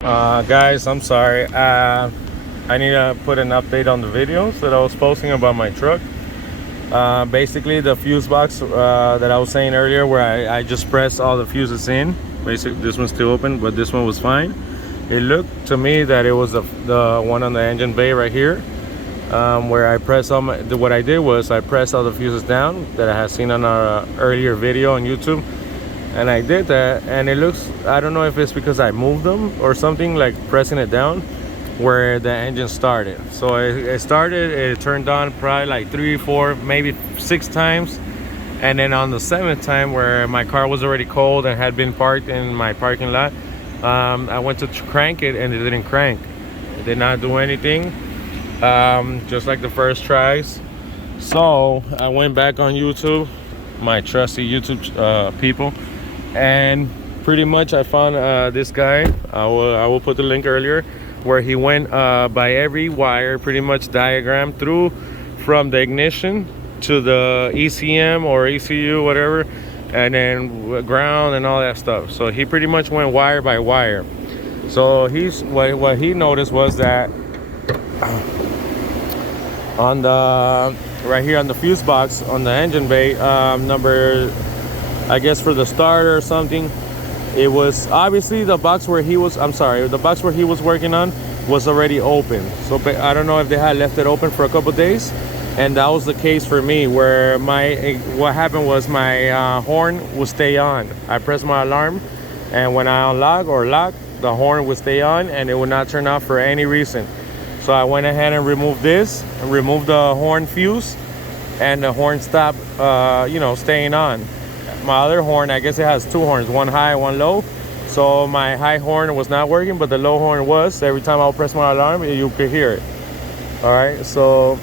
Guys, I'm sorry. I need to put an update on the videos that I was posting about my truck. Basically, the fuse box that I was saying earlier, where I just pressed all the fuses in. Basically, this one's still open, but this one was fine. It looked to me that it was the one on the engine bay right here, where I pressed all my. What I did was I pressed all the fuses down that I had seen on our earlier video on YouTube. And I did that, and it looks, I don't know if it's because I moved them or something, like pressing it down where the engine started. So it started, it turned on probably like 3, 4, maybe 6 times, and then on the 7th time, where my car was already cold and had been parked in my parking lot, I went to crank it and it didn't crank. It did not do anything, just like the first tries. So I went back on YouTube, my trusty YouTube people, and pretty much I found this guy. I will put the link earlier, where he went by every wire, pretty much diagrammed through from the ignition to the ECM or ECU, whatever, and then ground and all that stuff. So he pretty much went wire by wire. So what he noticed was that on the right here on the fuse box on the engine bay, number, I guess for the starter or something, it was obviously the box where he was, the box where he was working on was already open. So I don't know if they had left it open for a couple days, and that was the case for me, where what happened was my horn would stay on. I pressed my alarm, and when I unlock or lock, the horn would stay on and it would not turn off for any reason. So I went ahead and removed this and removed the horn fuse, and the horn stopped staying on. My other horn, I guess it has 2 horns, one high, one low. So my high horn was not working, but the low horn was. Every time I would press my alarm, you could hear it. All right, so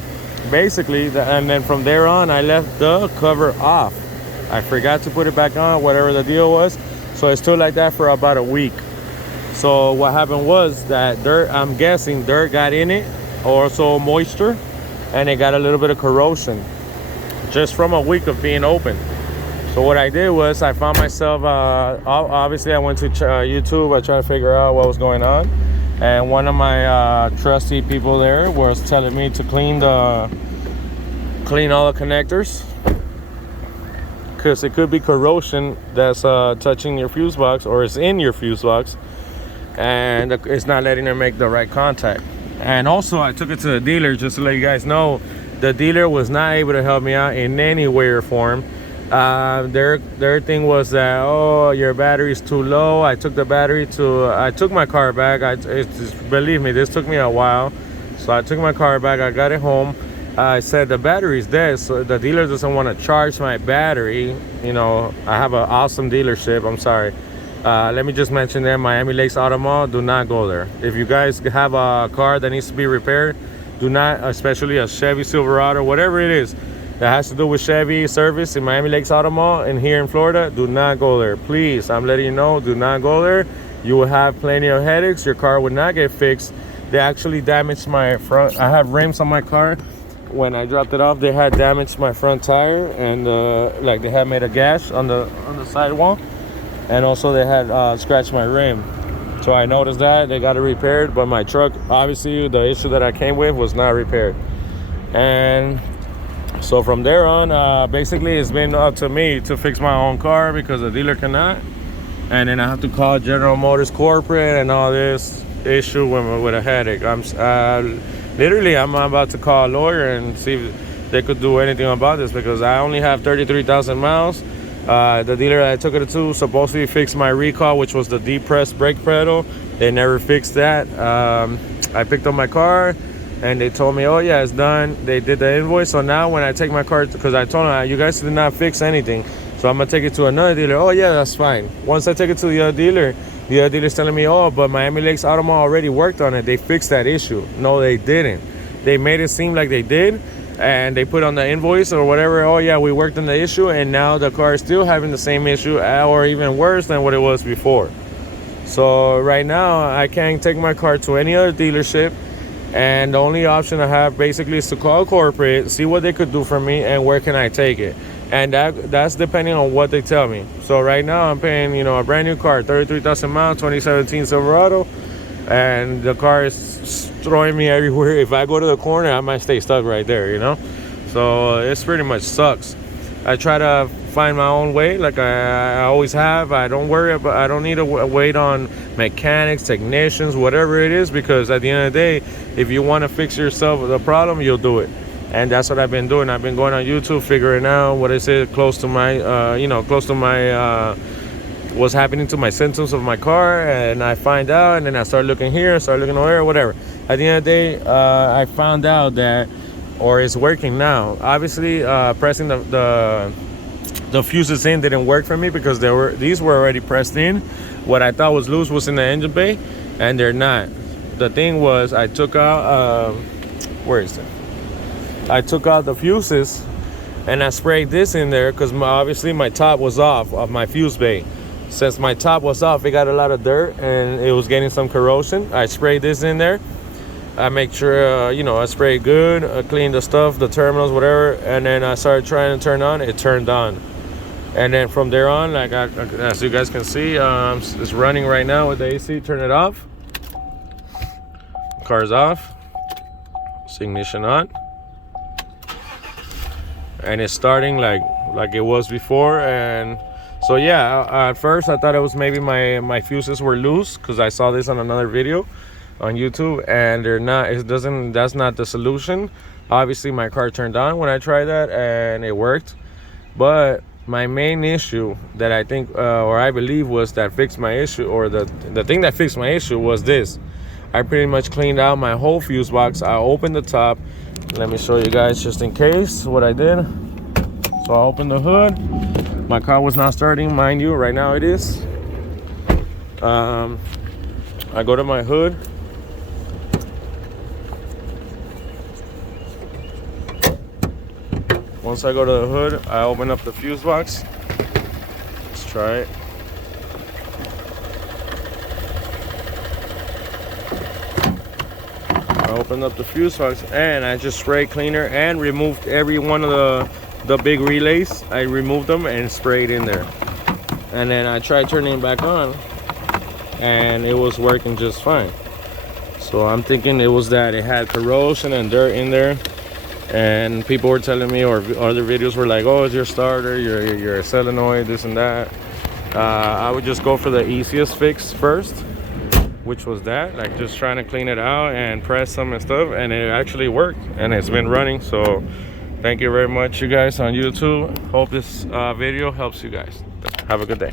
basically, and then from there on, I left the cover off. I forgot to put it back on, whatever the deal was. So it stood like that for about a week. So what happened was that I'm guessing dirt got in it, or also moisture, and it got a little bit of corrosion just from a week of being open. So what I did was I found myself, obviously I went to YouTube, I tried to figure out what was going on. And one of my trusty people there was telling me to clean all the connectors, because it could be corrosion that's touching your fuse box, or it's in your fuse box, and it's not letting her make the right contact. And also I took it to the dealer, just to let you guys know, the dealer was not able to help me out in any way or form. Their thing was that, oh, your battery's too low. I took my car back. Believe me, this took me a while. So I took my car back, I got it home. I said the battery's dead, so the dealer doesn't want to charge my battery. You know, I have an awesome dealership, I'm sorry. Let me just mention them, Miami Lakes Auto Mall. Do not go there. If you guys have a car that needs to be repaired, do not, especially a Chevy Silverado, whatever it is that has to do with Chevy service in Miami Lakes Auto Mall and here in Florida, do not go there. Please, I'm letting you know, do not go there. You will have plenty of headaches. Your car would not get fixed. They actually damaged my front. I have rims on my car. When I dropped it off, they had damaged my front tire, and like they had made a gash on the sidewall, and also they had scratched my rim. So I noticed that they got it repaired, but my truck, obviously the issue that I came with was not repaired. And so from there on, basically it's been up to me to fix my own car, because the dealer cannot. And then I have to call General Motors corporate and all this issue with a headache. I'm about to call a lawyer and see if they could do anything about this, because I only have 33,000 miles. The dealer I took it to supposedly fixed my recall, which was the deep press brake pedal. They never fixed that. I picked up my car, and they told me, oh yeah, it's done. They did the invoice. So now when I take my car, because I told them, you guys did not fix anything, so I'm gonna take it to another dealer. Oh yeah, that's fine. Once I take it to the other dealer's telling me, oh, but Miami Lakes Auto Mall already worked on it. They fixed that issue. No, they didn't. They made it seem like they did, and they put on the invoice or whatever, oh yeah, we worked on the issue, and now the car is still having the same issue, or even worse than what it was before. So right now I can't take my car to any other dealership, and the only option I have basically is to call corporate, see what they could do for me, and where can I take it. And that's depending on what they tell me. So right now I'm paying, a brand new car, 33,000 miles, 2017 Silverado, and the car is throwing me everywhere. If I go to the corner, I might stay stuck right there, you know. So it's pretty much sucks. I try to find my own way, like I always have. I don't worry about, I don't need to wait on mechanics, technicians, whatever it is, because at the end of the day, if you want to fix yourself the problem, you'll do it. And that's what I've been doing. I've been going on YouTube, figuring out what is it close to my, close to my, what's happening to my symptoms of my car, and I find out, and then I start looking here, start looking over here, whatever. At the end of the day, I found out that, or it's working now. Obviously, pressing the fuses in didn't work for me because these were already pressed in. What I thought was loose was in the engine bay, and they're not. The thing was, I took out, where is it? I took out the fuses, and I sprayed this in there because obviously my top was off of my fuse bay. Since my top was off, it got a lot of dirt and it was getting some corrosion. I sprayed this in there. I make sure, I sprayed good, cleaned the stuff, the terminals, whatever, and then I started trying to turn on. It turned on. And then from there on, like as you guys can see, it's running right now with the AC. Turn it off. Car's off. It's ignition on. And it's starting like it was before. And so yeah, at first I thought it was maybe my fuses were loose, because I saw this on another video on YouTube, and they're not. That's not the solution. Obviously my car turned on when I tried that and it worked. But my main issue that I think, or I believe, was that fixed my issue, or the thing that fixed my issue was this. I pretty much cleaned out my whole fuse box. I opened the top. Let me show you guys just in case what I did. So I opened the hood. My car was not starting, mind you. Right now it is. I go to my hood. Once I go to the hood, I open up the fuse box. Let's try it. I opened up the fuse box and I just sprayed cleaner and removed every one of the big relays. I removed them and sprayed in there. And then I tried turning it back on and it was working just fine. So I'm thinking it was that it had corrosion and dirt in there. And people were telling me, or other videos were like, oh, it's your starter, your solenoid, this and that. I would just go for the easiest fix first, which was that, like just trying to clean it out and press some and stuff, and it actually worked and it's been running. So thank you very much, you guys on YouTube. Hope this video helps you guys. Have a good day.